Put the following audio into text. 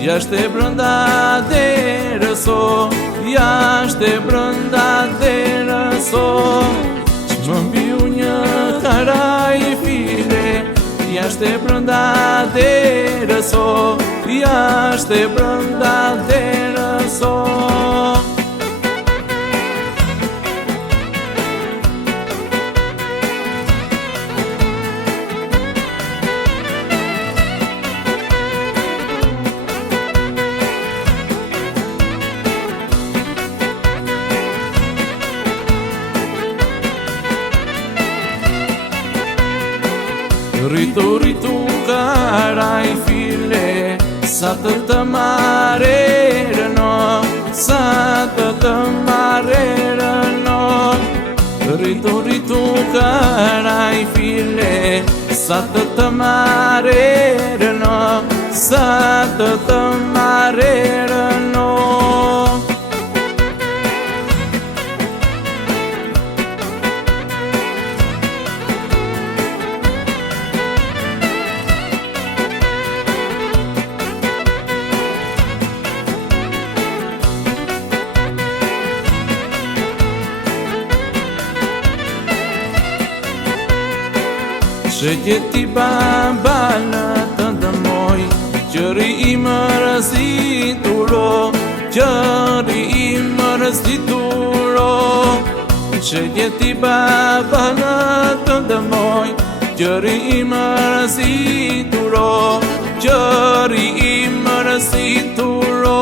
Jashtë e brënda derës o, jashtë e brënda derës o, që më mbiu një karaj file. Jashtë e brënda derës o, jashtë e brënda derës o. Rritu karaj file, sa të marerën o, sa të marerën o. Rritu karaj file, sa të marerën o, sa të marerën o. Që gjeti baba në të dëmoj, qëri i më rëzituro, qëri i më rëzituro. Që gjeti baba në të dëmoj, qëri i më rëzituro, qëri i më rëzituro.